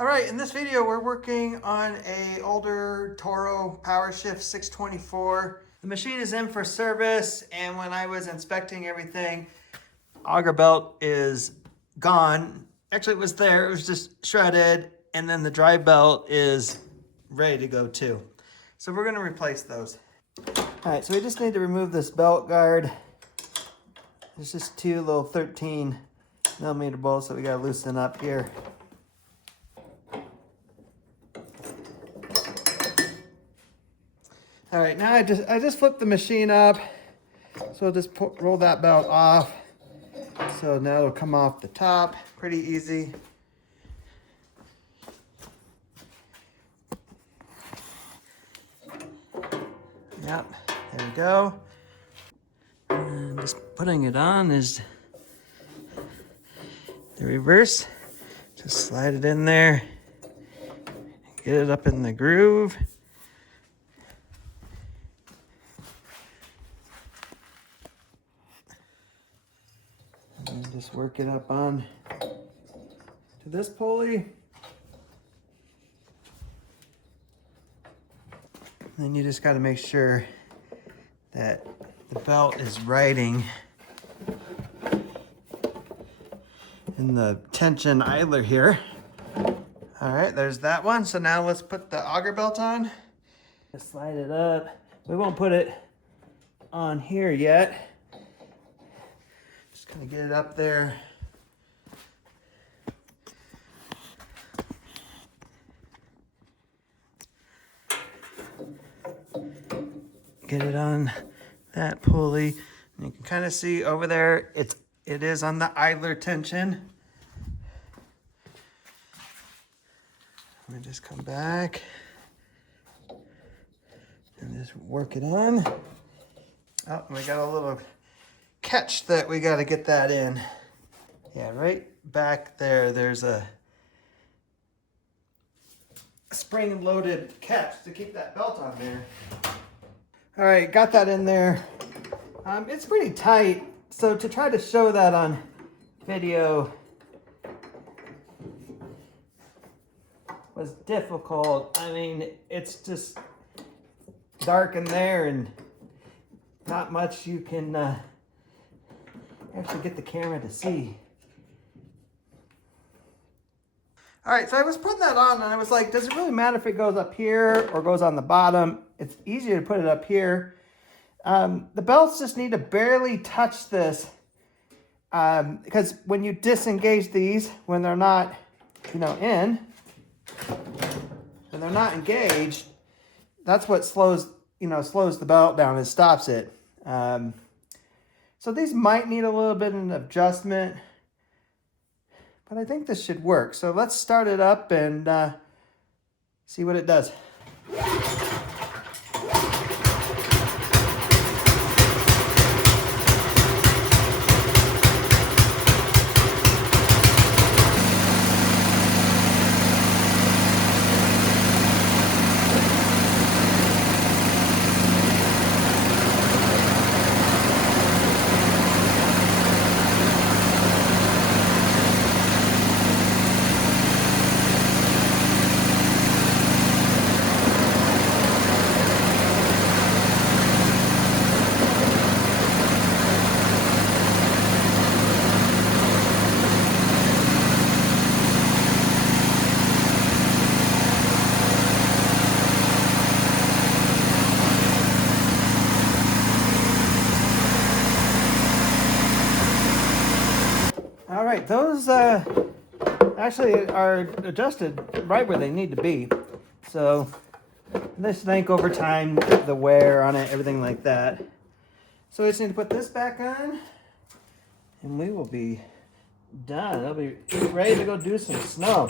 All right, in this video, we're working on a older Toro Power Shift 624. The machine is in for service, and when I was inspecting everything, auger belt is gone. Actually, it was there, it was just shredded, and then the dry belt is ready to go too. So we're gonna replace those. All right, so we just need to remove this belt guard. There's just two little 13mm bolts that we gotta loosen up here. All right, now I just flipped the machine up, so I'll just roll that belt off. So now it'll come off the top, pretty easy. Yep, there we go. And just putting it on is the reverse. Just slide it in there, get it up in the groove. And just work it up on to this pulley. Then you just got to make sure that the belt is riding in the tension idler here. All right, there's that one. So now let's put the auger belt on. Just slide it up. We won't put it on here yet. Just gonna get it up there. Get it on that pulley. And you can kind of see over there, it is on the idler tension. Let me just come back and just work it on. Oh, we got a little catch that we got to get that in. Yeah, right back there, there's a spring-loaded catch to keep that belt on there. All right, got that in there. It's pretty tight, so to try to show that on video was difficult. I mean, it's just dark in there and not much you can actually get the camera to see. All right, so I was putting that on and I was like, does it really matter if it goes up here or goes on the bottom? It's easier to put it up here. The belts just need to barely touch this because when you disengage these, when they're not, when they're not engaged, that's what slows the belt down and stops it. So these might need a little bit of an adjustment, but I think this should work. So let's start it up and see what it does. All right, those actually are adjusted right where they need to be. So this think over time, the wear on it, everything like that. So we just need to put this back on and we will be done. It'll be ready to go do some snow.